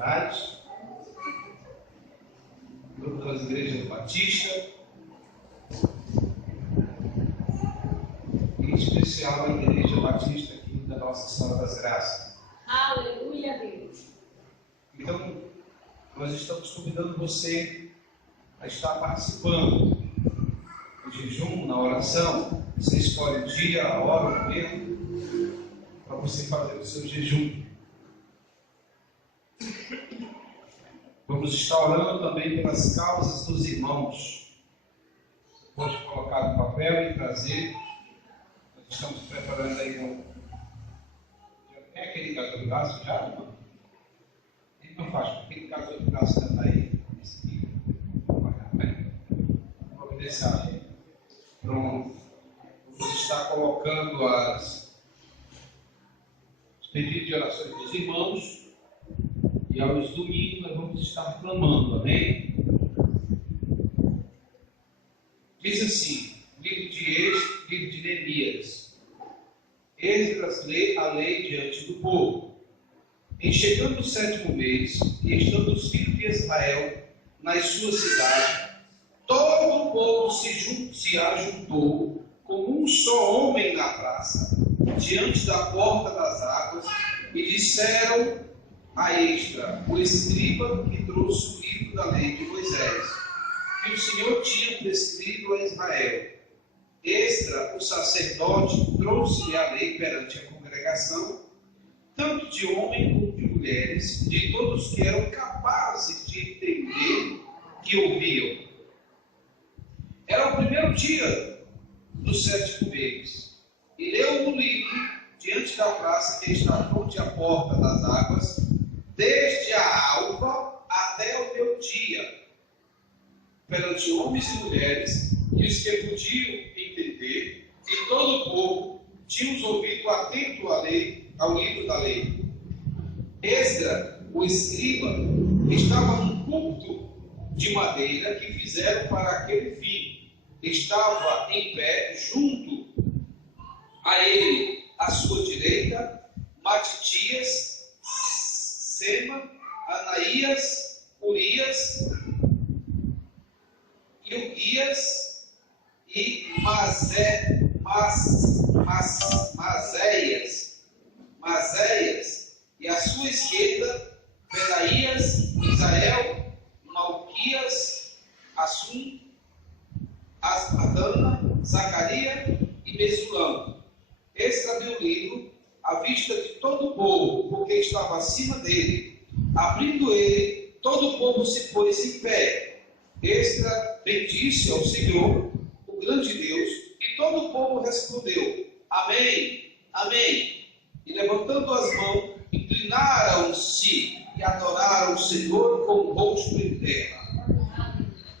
missionários, grupo das igrejas batistas, em especial a Igreja Batista aqui da Nossa Senhora das Graças. Aleluia, Deus. Então, nós estamos convidando você a estar participando do jejum, na oração. Você escolhe o dia, a hora, o momento, para você fazer o seu jejum. Vamos estar orando também pelas causas dos irmãos. Você pode colocar no papel e trazer. Nós estamos preparando aí um... Tem aquele gasofilaço já? Não? Então faz, aquele gasofilaço já está aí. Esse aqui. Vamos providenciar. Pronto. Vamos estar colocando os pedidos de orações dos irmãos. E aos domingos nós vamos estar clamando, amém? Diz assim, livro de Neemias. Esdras lê a lei diante do povo. Em chegando o 7º mês, e estando os filhos de Israel nas suas cidades, todo o povo se ajuntou como um só homem na praça, diante da porta das águas, e disseram a Esdra, o escriba que trouxe o livro da lei de Moisés, que o Senhor tinha prescrito a Israel. Esdra, o sacerdote, trouxe-lhe a lei perante a congregação, tanto de homens como de mulheres, de todos que eram capazes de entender que ouviam. Era o primeiro dia do 7º mês, e leu no livro, diante da praça que está fronte à porta das águas, desde a alva até o meu dia, perante homens e mulheres, e os que podiam entender, e todo o povo tinha os ouvidos atentos à lei, ao livro da lei. Esdra, o escriba, estava num púlpito de madeira que fizeram para aquele fim. Estava em pé junto a ele, à sua direita, Matitias, Sema, Anaías, Urias, Ilguias e Mazéias, e à sua esquerda, Benaías, Misael, Malquias, Assum, Adana, Zacarias e Mesulam. Escreveu o livro à vista de todo o povo, porque estava acima dele. Abrindo ele, todo o povo se pôs em pé. Esdra bendisse ao Senhor, o grande Deus, e todo o povo respondeu: Amém, Amém. E levantando as mãos, inclinaram-se e adoraram o Senhor com o rosto em terra.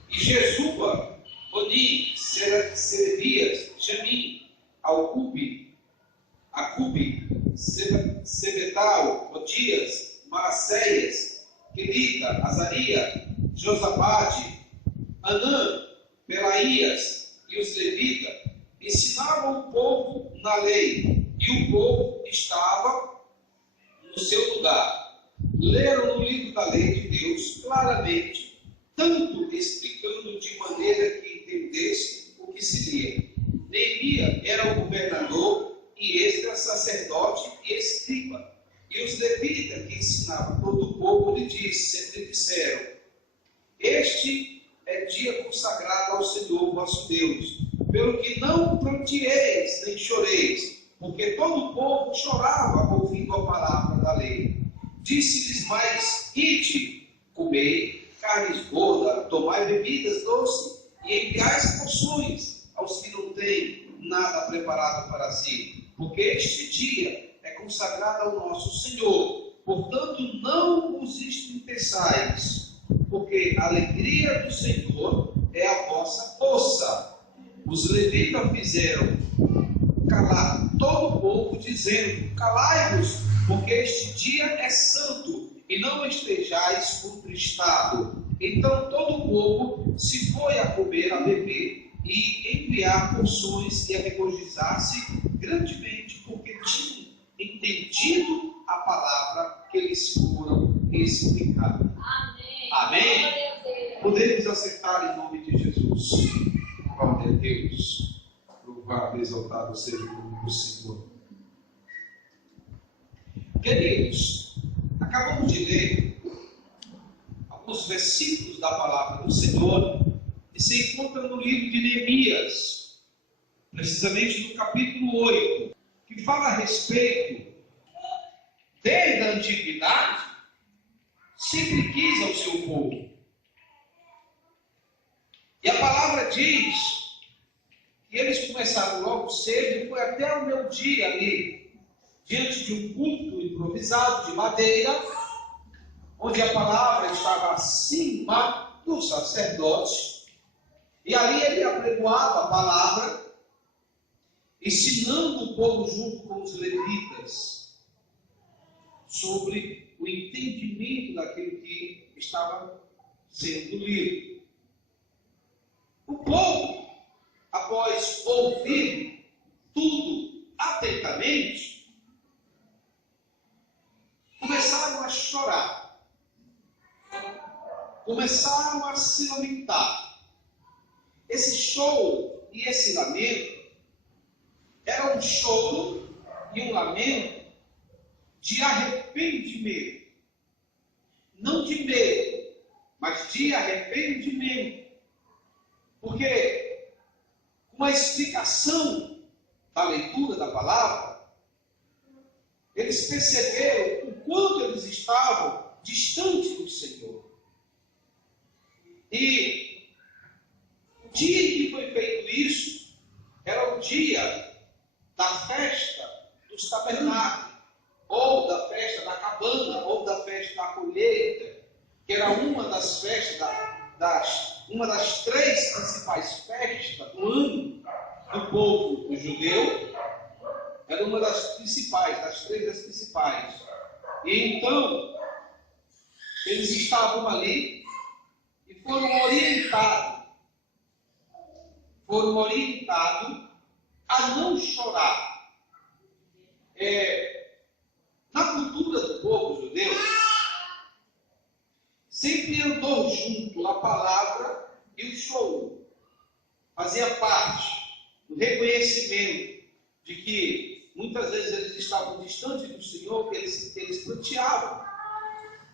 E Jesuba, Oni, Serebias, Jamim, Acube, Sebetal, Odias, Maacéias, Quelita, Azaria, Josabade, Anã, Pelaías e os levitas ensinavam o povo na lei, e o povo estava no seu lugar. Leram no livro da lei de Deus claramente, tanto explicando de maneira que entendesse o que se lia. Neemias era o governador e Esdras sacerdote e escriba. E os levitas que ensinavam todo o povo lhe sempre disseram: Este é dia consagrado ao Senhor vosso Deus, pelo que não pranteeis nem choreis, porque todo o povo chorava ouvindo a palavra da lei. Disse-lhes mais: Ide, comei carnes gordas, tomai bebidas doces, e enviais porções aos que não têm nada preparado para si, porque este dia é consagrado ao nosso Senhor. Portanto, não vos entristeçais, porque a alegria do Senhor é a vossa força. Os levitas fizeram calar todo o povo, dizendo: Calai-vos, porque este dia é santo, e não estejais contristados. Então todo o povo se foi a comer, a beber, e enviar porções, e a regozijar-se grandemente, porque tinham entendido a palavra que lhes fora não explicável. Amém. Amém? Glória a Deus. Podemos acertar em nome de Jesus. Glória a Deus. Louvado e exaltado seja o nome do Senhor. Queridos, acabamos de ler alguns versículos da palavra do Senhor que se encontram no livro de Neemias, precisamente no capítulo 8, que fala a respeito, desde a antiguidade, sempre quis ao seu povo. E a palavra diz que eles começaram logo cedo e foi até o meu dia ali, diante de um culto improvisado de madeira, onde a palavra estava acima do sacerdote, e ali ele apregoava a palavra, ensinando o povo junto com os levitas sobre o entendimento daquilo que estava sendo lido. O povo, após ouvir tudo atentamente, começaram a chorar, começaram a se lamentar. Esse choro e esse lamento era um choro e um lamento de arrependimento. Não de medo, mas de arrependimento. Porque, com a explicação da leitura da palavra, eles perceberam o quanto eles estavam distantes do Senhor. E o dia em que foi feito isso era o dia da festa dos tabernáculos, ou da festa da cabana, ou da festa da colheita, que era uma das festas, uma das três principais festas do ano do povo judeu. Era uma das principais, das três das principais. E então, eles estavam ali e foram orientados a não chorar. Na cultura do povo judeu, sempre andou junto a palavra e o choro. Fazia parte do reconhecimento de que muitas vezes eles estavam distantes do Senhor, que eles planteavam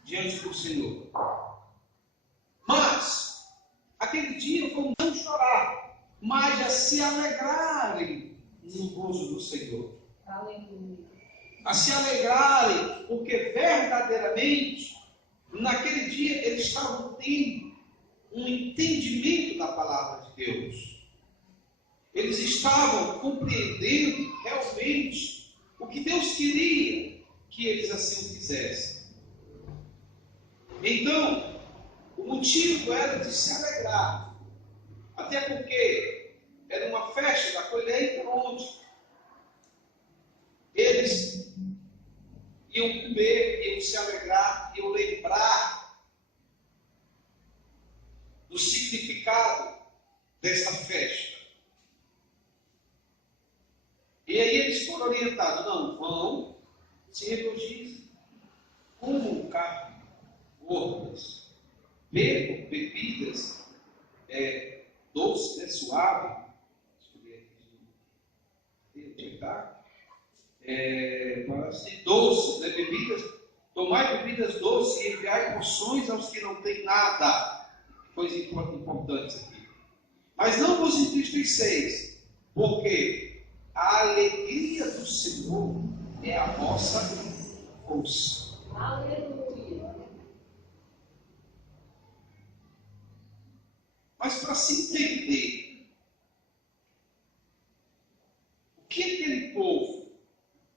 diante do Senhor. Mas, aquele dia foi não chorar, mas a se alegrarem no gozo do Senhor. Aleluia. A se alegrarem, porque verdadeiramente, naquele dia, eles estavam tendo um entendimento da palavra de Deus. Eles estavam compreendendo realmente o que Deus queria que eles assim o fizessem. Então, o motivo era de se alegrar, até porque era uma festa da colheita onde eles iam comer, iam se alegrar, iam lembrar do significado dessa festa. E aí eles foram orientados: não, vão, se regozijem, comam carne, gordas, bebam bebidas doces, suave. Deixa eu ver aqui. Onde está? Doces, bebidas, tomai bebidas doces e enviai porções aos que não têm nada. Coisa importante aqui. Mas não vos entristeceis, porque a alegria do Senhor é a vossa força. Aleluia. Mas para se entender o que aquele povo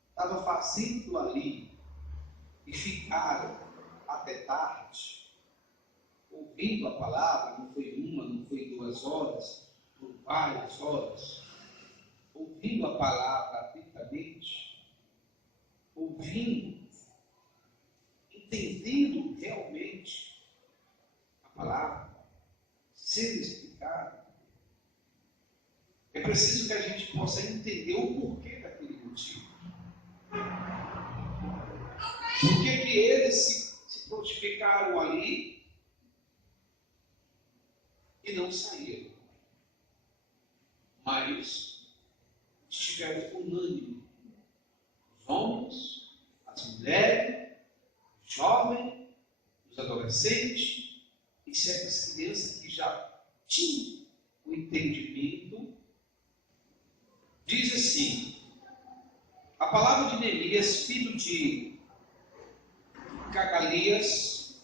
estava fazendo ali e ficaram até tarde, ouvindo a palavra, não foi uma, não foi 2 horas, por várias horas, ouvindo a palavra atentamente, ouvindo, entendendo realmente a palavra, sendo explicada. É preciso que a gente possa entender o porquê daquele motivo. Por que eles se ficaram ali e não saíram. Mas estiveram unânimes. Os homens, as mulheres, os jovens, os adolescentes e certas crianças que já tinham o entendimento. Diz assim, a palavra de Neemias, filho de Cagalias,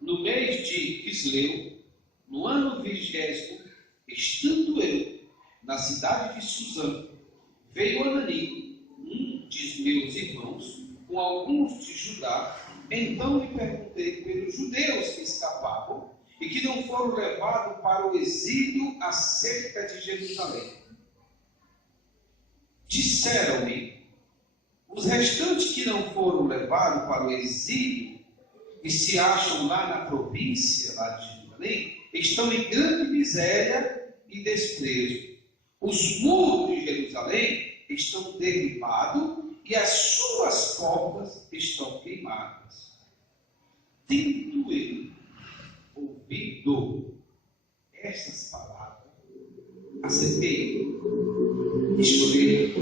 no mês de Quisleu, no ano 20º, estando eu na cidade de Suzã, veio Anani, um de meus irmãos, com alguns de Judá. Então lhe perguntei pelos judeus que escapavam e que não foram levados para o exílio acerca de Jerusalém. Disseram-me, os restantes que não foram levados para o exílio e se acham lá na província lá de Jerusalém, estão em grande miséria e desprezo. Os muros de Jerusalém estão derribados e as suas portas estão queimadas. Tendo eu ouvido estas palavras, aceitei, chorei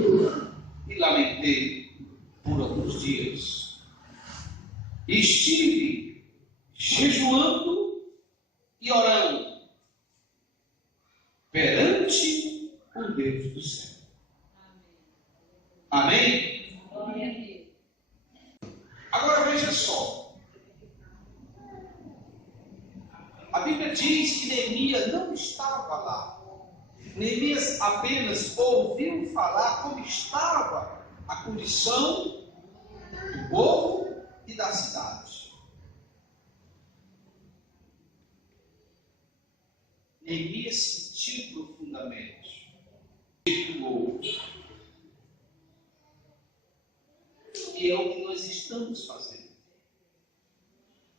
e lamentei por alguns dias. Estive jejuando e orando perante o Deus do céu. Amém? Glória a Deus. Agora veja só. A Bíblia diz que Neemias não estava lá. Neemias apenas ouviu falar como estava a condição do povo e da cidade. Neemias sentiu profundamente. E é o que nós estamos fazendo.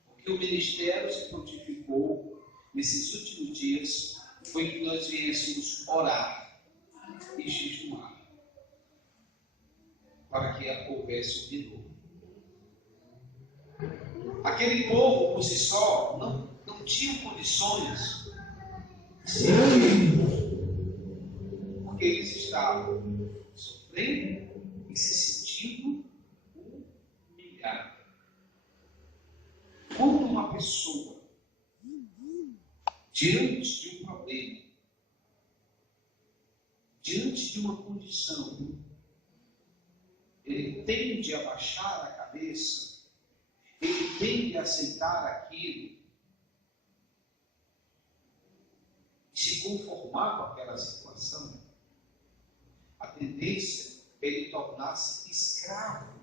Porque o ministério se prontificou nesses últimos dias foi que nós viéssemos orar e jejuar para que houvesse um renovo. Aquele povo por si só não tinha condições de ser porque eles estavam sofrendo e se sentindo humilhados. Como uma pessoa diante de um problema, diante de uma condição, ele tende a baixar a cabeça, ele tende a aceitar aquilo e se conformar com aquela situação. A tendência é ele tornar-se escravo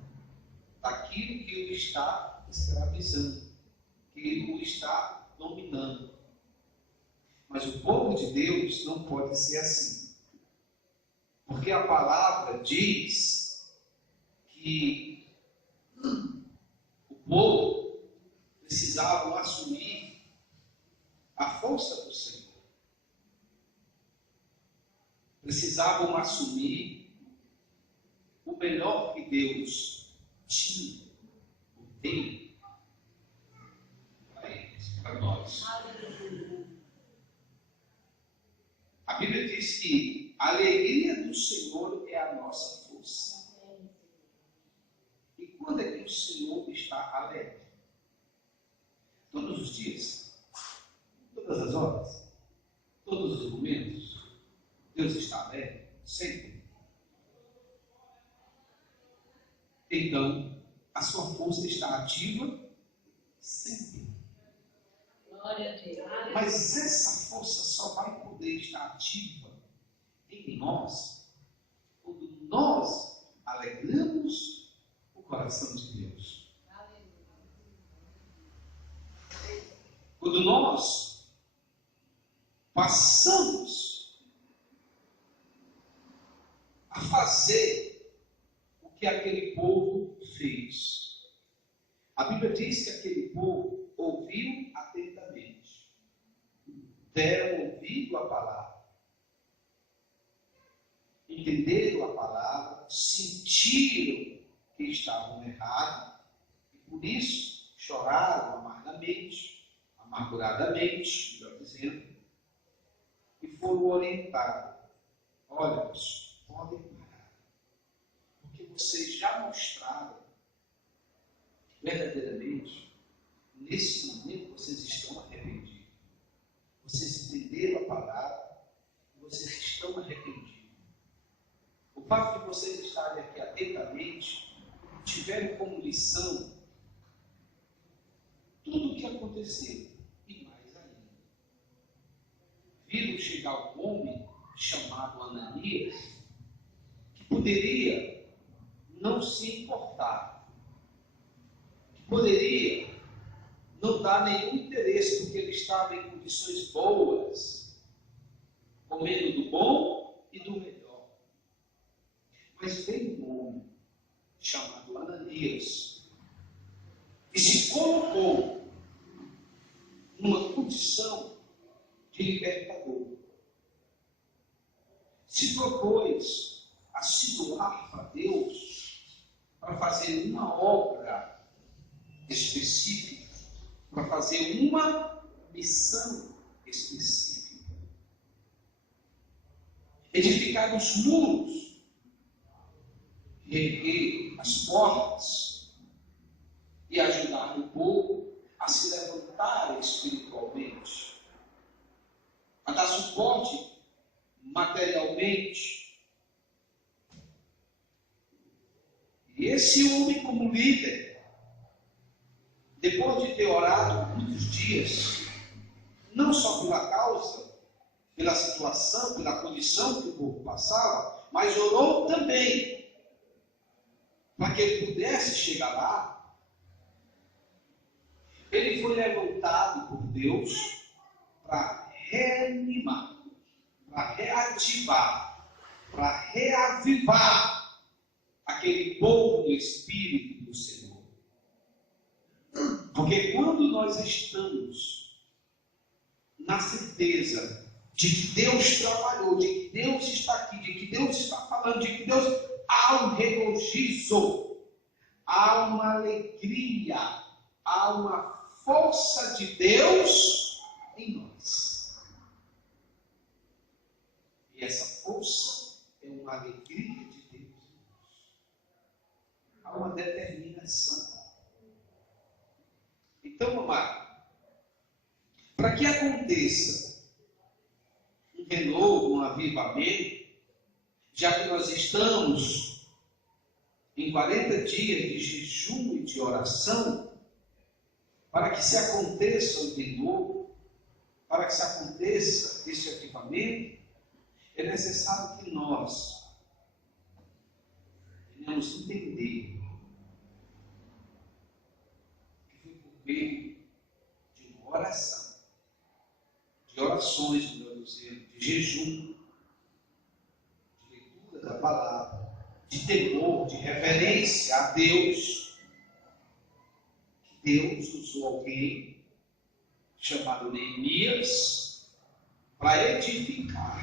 daquilo que ele está escravizando, que ele o está dominando. Mas o povo de Deus não pode ser assim. Porque a palavra diz que o povo precisava assumir a força do Senhor. Precisavam assumir o melhor que Deus tinha, o tem para eles, para nós. A Bíblia diz que a alegria do Senhor é a nossa força. E quando é que o Senhor está alegre? Todos os dias, todas as horas, todos os momentos, Deus está alegre, sempre. Então, a sua força está ativa sempre. Glória a Deus. Mas essa força só vai poder estar ativa em nós quando nós alegramos o coração de Deus. Quando nós passamos a fazer o que aquele povo fez. A Bíblia diz que aquele povo ouviu atentamente, deram ouvido à palavra, entenderam a palavra, sentiram que estavam errados e por isso choraram amarguradamente, melhor dizendo, e foram orientados. Olha, pessoal, podem parar, porque vocês já mostraram verdadeiramente, nesse momento, vocês estão arrependidos. Vocês entenderam a palavra e vocês estão arrependidos. O fato de vocês estarem aqui atentamente, tiveram como lição tudo o que aconteceu e mais ainda. Viram chegar um homem chamado Ananias, que poderia não se importar, que poderia não dar nenhum interesse, porque ele estava em condições boas, comendo do bom e do melhor. Mas veio um homem chamado Ananias e se colocou numa condição de libertador. Se propôs a se doar para Deus para fazer uma obra específica, para fazer uma missão específica. Edificar os muros, erguer as portas e ajudar o povo a se levantar espiritualmente, a dar suporte materialmente. E esse homem, como líder, depois de ter orado muitos dias, não só pela causa, pela situação, pela condição que o povo passava, mas orou também para que ele pudesse chegar lá. Ele foi levantado por Deus para reanimar, para reativar, para reavivar aquele povo do Espírito do Senhor. Porque quando nós estamos na certeza de que Deus trabalhou, de que Deus está aqui, de que Deus está falando, de que Deus, há um regozijo, há uma alegria, há uma força de Deus em nós. E essa força é uma alegria de Deus em nós. Há uma determinação. Então, amado, para que aconteça um renovo, um avivamento, já que nós estamos em 40 dias de jejum e de oração, para que se aconteça o renovo, para que se aconteça esse avivamento, é necessário que nós venhamos entender que foi por meio de uma oração, de orações, melhor dizendo, de jejum, de leitura da palavra, de temor, de reverência a Deus, que Deus usou alguém chamado Neemias para edificar,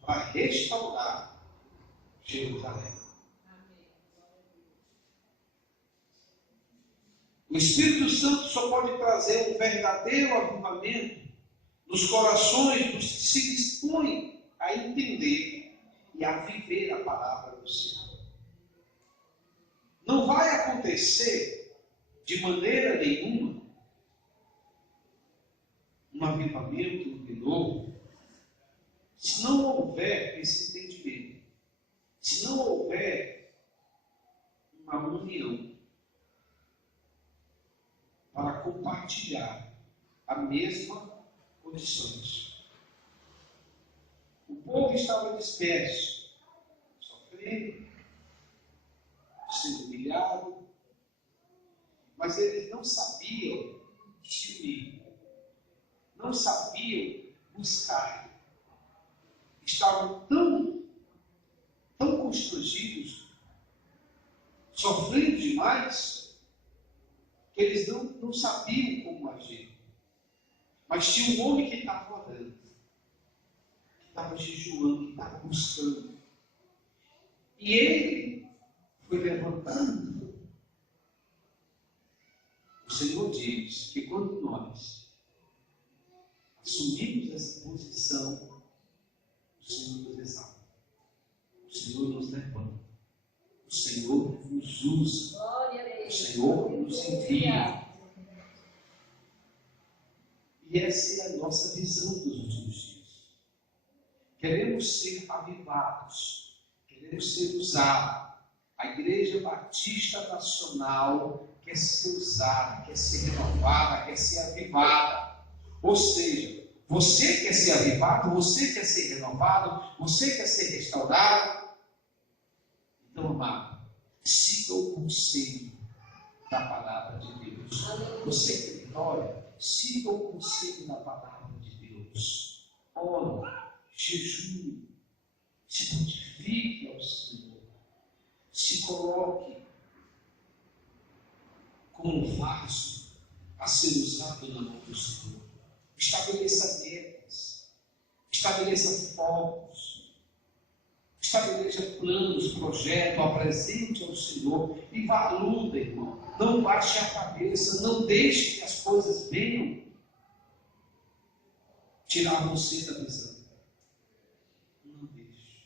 para restaurar Jerusalém. O Espírito Santo só pode trazer um verdadeiro avivamento nos corações dos que se dispõem a entender e a viver a palavra do Senhor. Não vai acontecer de maneira nenhuma um avivamento de novo se não houver esse entendimento, se não houver uma união para compartilhar a mesma condições. O povo estava disperso, sofrendo, sendo humilhado, mas eles não sabiam se unir, não sabiam buscar. Estavam tão constrangidos, sofrendo demais, que eles não sabiam como agir. Mas tinha um homem que estava orando, que estava jejuando, que estava buscando. E ele foi levantando o O Senhor diz que quando nós assumimos essa posição, o Senhor nos exalta, o Senhor nos levanta, o Senhor nos usa, o Senhor nos envia. E essa é a nossa visão dos últimos dias. Queremos ser avivados, queremos ser usados. A Igreja Batista Nacional quer ser usada, quer ser renovada, quer ser avivada. Ou seja, você quer ser avivado, você quer ser renovado, você quer ser restaurado. Então, amado, siga o conselho da palavra de Deus. Você que é vitória, siga o conselho da palavra de Deus. Ore, jejue, se purifique ao Senhor. Se coloque como um vaso a ser usado na mão do Senhor. Estabeleça metas, estabeleça focos, estabeleça planos, projetos, apresente ao Senhor e vá à luta, irmão. Não baixe a cabeça, não deixe que as coisas venham tirar você da visão. Não deixe.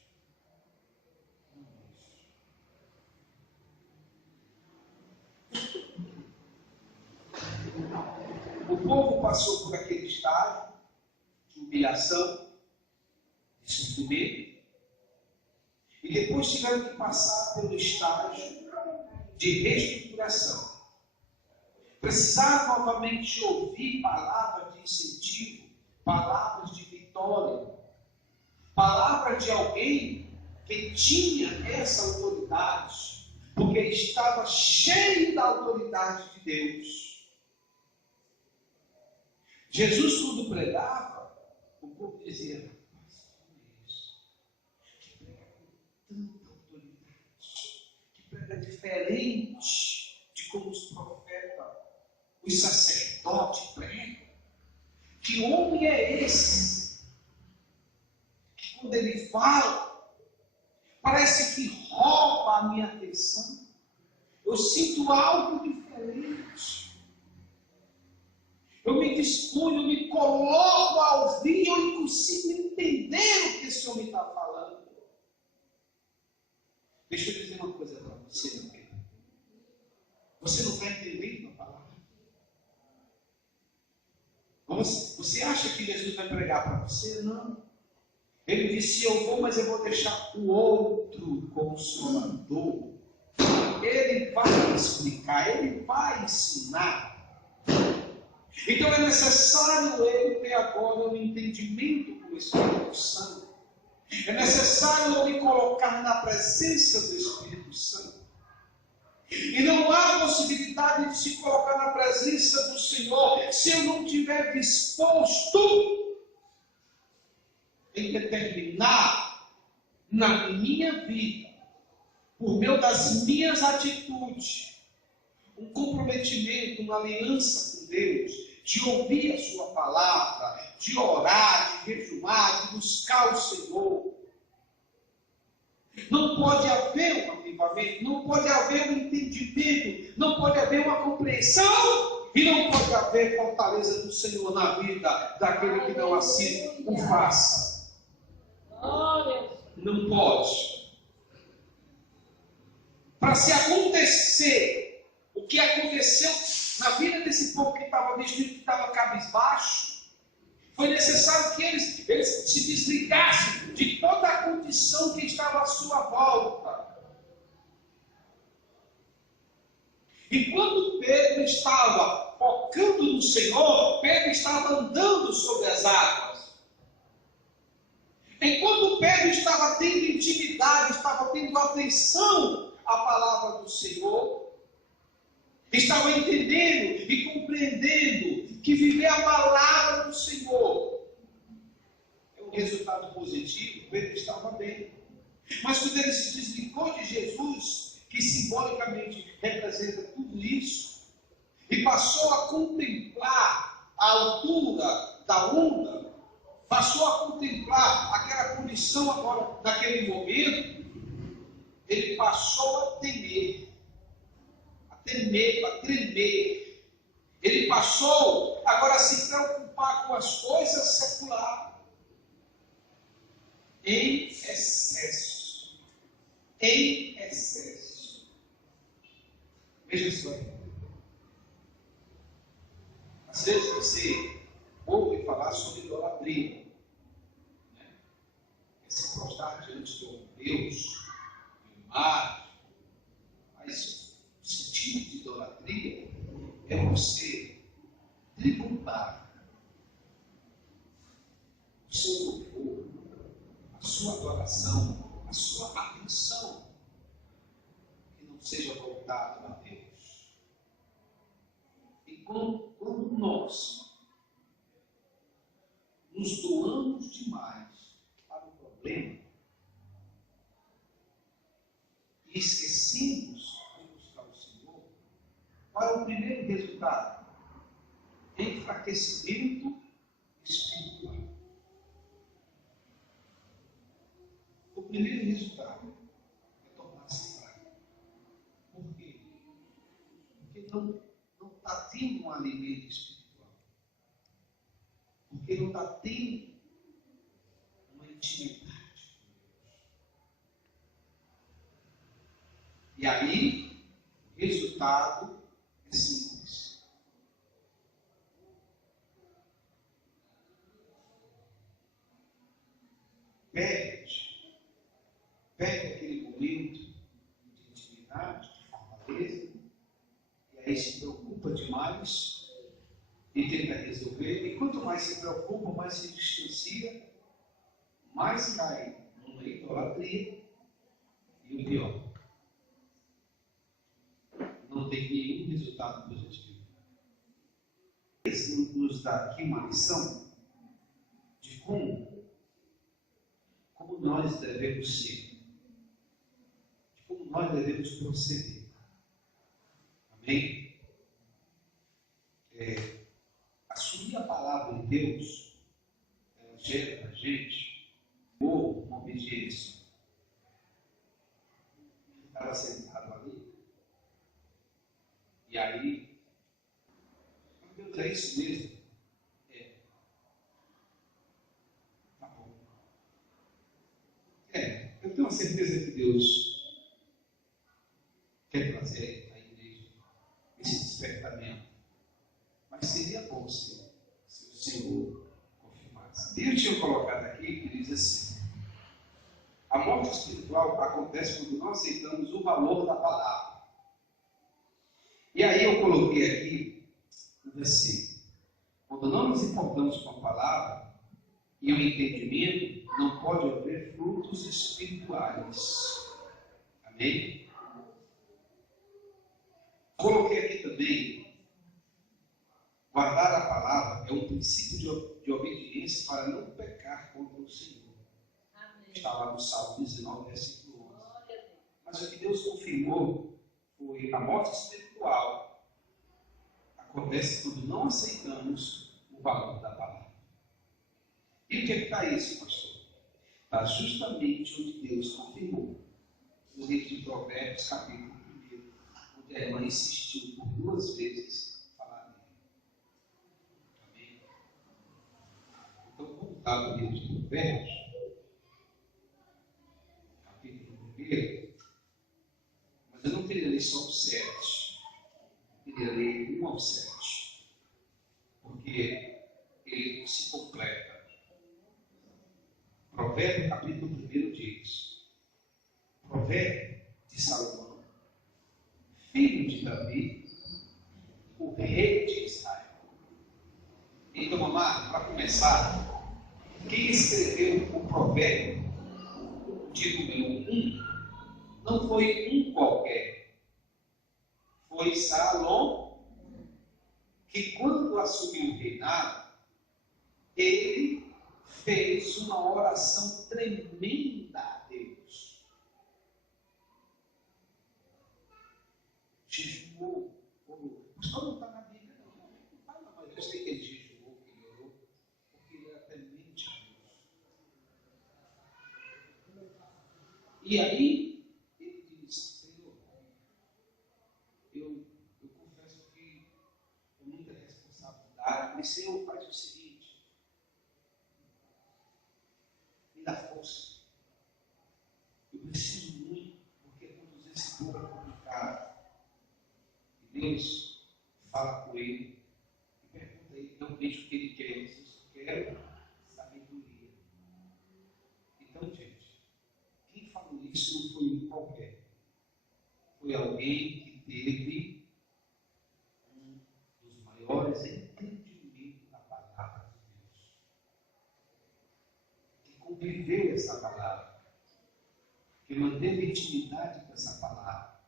O povo passou por aquele estágio de humilhação, de sofrimento, e depois tiveram que passar pelo estágio de reestruturação. Precisaram novamente ouvir palavras de incentivo, palavras de vitória, palavras de alguém que tinha essa autoridade, porque estava cheio da autoridade de Deus. Jesus, quando pregava, o povo dizia: rapaz, que é isso? Que prega com tanta autoridade, que prega diferente de como os profetas, os sacerdotes pregam. Que homem é esse? Que quando ele fala, parece que rouba a minha atenção. Eu sinto algo diferente. Eu me disponho, eu me coloco a ouvir, eu não consigo entender o que esse homem está falando. Deixa eu dizer uma coisa para você, meu querido. Você não está entendendo a palavra? Você acha que Jesus vai pregar para você? Não. Ele disse: eu vou, mas eu vou deixar o outro consolador. Ele vai explicar, ele vai ensinar. Então é necessário eu ter agora um entendimento com o Espírito Santo. É necessário eu me colocar na presença do Espírito Santo. E não há possibilidade de se colocar na presença do Senhor se eu não estiver disposto em determinar na minha vida, por meio das minhas atitudes, um comprometimento, uma aliança com Deus, de ouvir a sua palavra, de orar, de jejuar, de buscar o Senhor. Não pode haver um avivamento, não pode haver um entendimento, não pode haver uma compreensão e não pode haver fortaleza do Senhor na vida daquele que não assim o faça. Não pode. Para se acontecer o que aconteceu na vida desse povo que estava vestido, que estava cabisbaixo, foi necessário que eles se desligassem de toda a condição que estava à sua volta. E quando Pedro estava focando no Senhor, Pedro estava andando sobre as águas. Enquanto Pedro estava tendo intimidade, estava tendo atenção à palavra do Senhor, estava entendendo e compreendendo que viver a palavra do Senhor é um resultado positivo. Pedro estava bem. Mas quando ele se desligou de Jesus, que simbolicamente representa tudo isso, e passou a contemplar a altura da onda, passou a contemplar aquela condição agora, naquele momento, ele passou a temer, a tremer, Ele passou agora a se preocupar com as coisas seculares em excesso. Em excesso. Veja só. Às vezes você ouve falar sobre idolatria. Né? É se prostrar diante de um Deus, de um mar. Mas o sentido de idolatria é você tributar o seu louvor, a sua adoração, a sua atenção, que não seja voltado a Deus. E quando nós nos doamos demais para o problema e esquecemos de buscar o Senhor, qual é o primeiro resultado? Enfraquecimento espiritual. O primeiro resultado é tornar-se fraco. Por quê? Porque não está tendo um alimento espiritual. Porque não está tendo uma intimidade com Deus. E aí, o resultado é simples. Perde aquele momento de intimidade, de fortaleza, e aí se preocupa demais e tenta resolver. E quanto mais se preocupa, mais se distancia, mais cai numa idolatria. E o pior, não tem nenhum resultado positivo. Isso nos dá aqui uma lição de como nós devemos ser. Como nós devemos proceder. Amém? Assumir a palavra de Deus, ela gera na gente uma obediência. Eu estava sentado ali, e aí, meu Deus, é isso mesmo? Tá bom. Eu tenho a certeza que Deus quer trazer à igreja esse despertamento. Mas seria bom se o Senhor confirmasse. Deus tinha colocado aqui que diz assim: a morte espiritual acontece quando não aceitamos o valor da palavra. E aí eu coloquei aqui o versículo. Quando não nos importamos com a palavra e o entendimento, não pode haver frutos espirituais. Amém? Coloquei aqui também, guardar a palavra é um princípio de obediência para não pecar contra o Senhor. Amém. Está lá no Salmo 19, versículo 11. Mas o que Deus confirmou foi a morte espiritual acontece quando não aceitamos o valor da palavra. E o que está isso, pastor? Está justamente onde Deus confirmou. No livro de Provérbios, capítulo 1, onde a irmã insistiu por 2 vezes falar dele. Amém? Então, como está no livro de Provérbios, capítulo 1, mas eu não queria ler só o 7, eu queria ler 1 ao 7, porque ele se completa. Provérbio, capítulo 1 diz: Provérbio de Salomão, filho de Davi, o rei de Israel. Então, vamos lá, para começar, quem escreveu o provérbio de número 1 não foi um qualquer, foi Salomão, que quando assumiu o reinado, ele fez uma oração tremenda a Deus. Jejuou, orou. Mas não está na Bíblia, não. Não fala, mas eu sei que ele jejuou, que ele orou, porque ele era temente a Deus. E aí, ele disse: Senhor, eu confesso que eu nunca mas Senhor, faz o seguinte, me dá força. Eu preciso muito, porque conduzir esse povo é complicado. E Deus fala com ele e pergunta a ele realmente o que ele quer. Ele diz, eu quero sabedoria. Então, gente, quem falou isso não foi um qualquer. Foi alguém que teve um dos maiores entendimentos da palavra de Deus. Que conviveu essa palavra. Que manteve intimidade com essa palavra.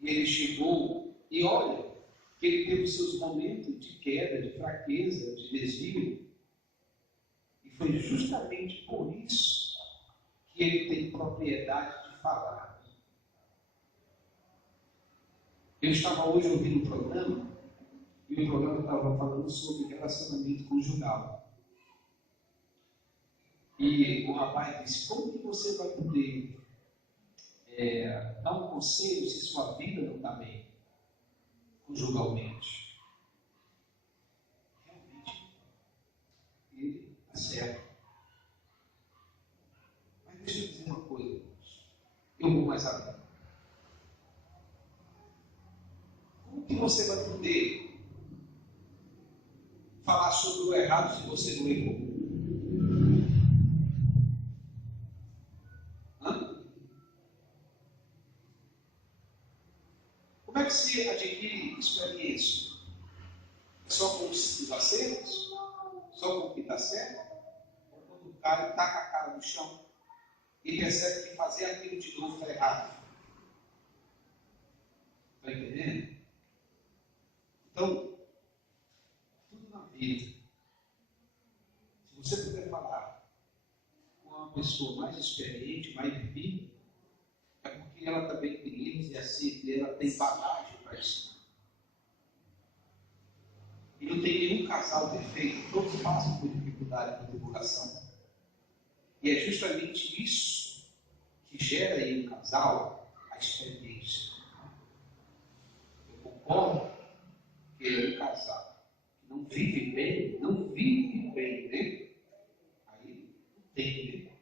E ele chegou, e olha, que ele teve os seus momentos de queda, de fraqueza, de desvio. E foi justamente por isso que ele tem propriedade de falar. Eu estava hoje ouvindo um programa, e o programa estava falando sobre relacionamento conjugal. E o rapaz disse, como que você vai poder dar um conselho se sua vida não está bem, conjugalmente? Realmente, ele está certo. Mas deixa eu dizer uma coisa, irmãos. Eu vou mais além. Como que você vai poder falar sobre o errado se você não errou? Como é que se adquire experiência? Só com os acertos? Só com o que está certo? Ou quando o cara taca a cara no chão e percebe que fazer aquilo de novo está errado? Está entendendo? Então, tudo na vida, se você puder falar com uma pessoa mais experiente, mais vivida, é porque ela também tem erros e acertos, e ela tem bagagem para isso. E não tem nenhum casal perfeito, todos passam por dificuldade, por tribulação. E é justamente isso que gera aí no casal a experiência. Eu concordo que é um casal que não vive bem, né? Aí não tem, né?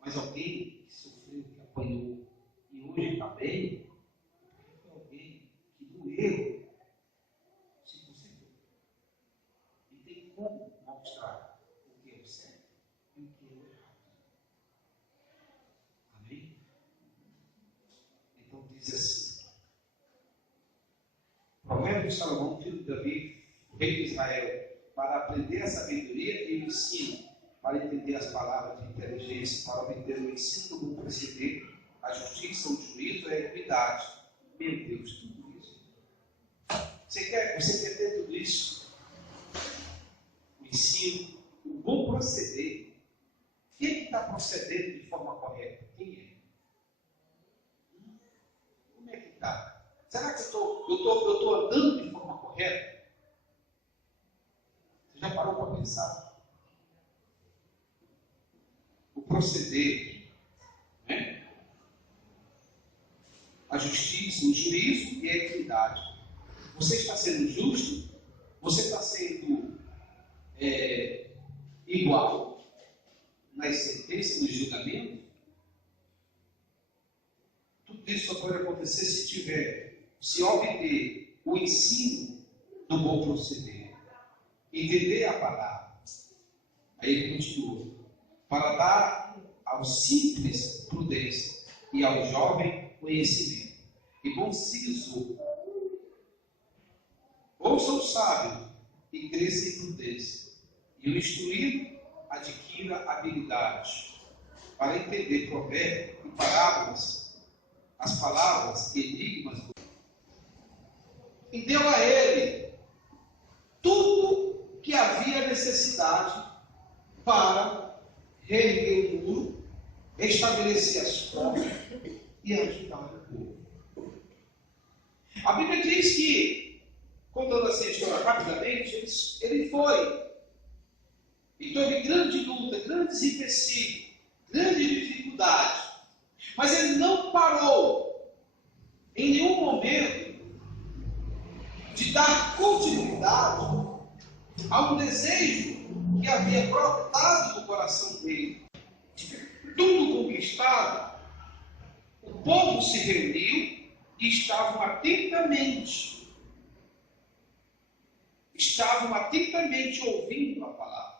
Mas alguém que sofreu, que apanhou e hoje está bem, foi alguém que do erro se consertou. E tem como mostrar o que é o certo e o que é o errado. Amém? Então diz assim, Provérbio de Salomão, filho de Davi, rei de Israel, para aprender a sabedoria e o ensino, para entender as palavras de inteligência, para obter o ensino do bom proceder, a justiça, o juízo e a equidade. Meu Deus, tudo isso. Você quer ter tudo isso? O ensino, o bom proceder. Quem é que está procedendo de forma correta? Quem é? Como é que está? Será que eu estou andando de forma correta? Você já parou para pensar? O proceder, né? A justiça, o juízo e a equidade. Você está sendo justo? Você está sendo igual nas sentenças, no julgamento? Tudo isso só pode acontecer se obter o ensino do bom proceder, entender a palavra. Aí ele continua, para dar ao simples prudência e ao jovem conhecimento. E bom siso, ouça o sábio e cresça em prudência, e o instruído adquira habilidade para entender provérbios e parábolas, as palavras, enigmas, e deu a ele tudo que havia necessidade para reerguer o muro, restabelecer as portas e ajudar o povo. A Bíblia diz que, contando assim a história rapidamente, ele foi e teve grande luta, grandes empecilhos, grande dificuldade, mas ele não parou em nenhum momento de dar continuidade Há um desejo que havia brotado no coração dele. Tudo conquistado, o povo se reuniu e estavam atentamente ouvindo a palavra.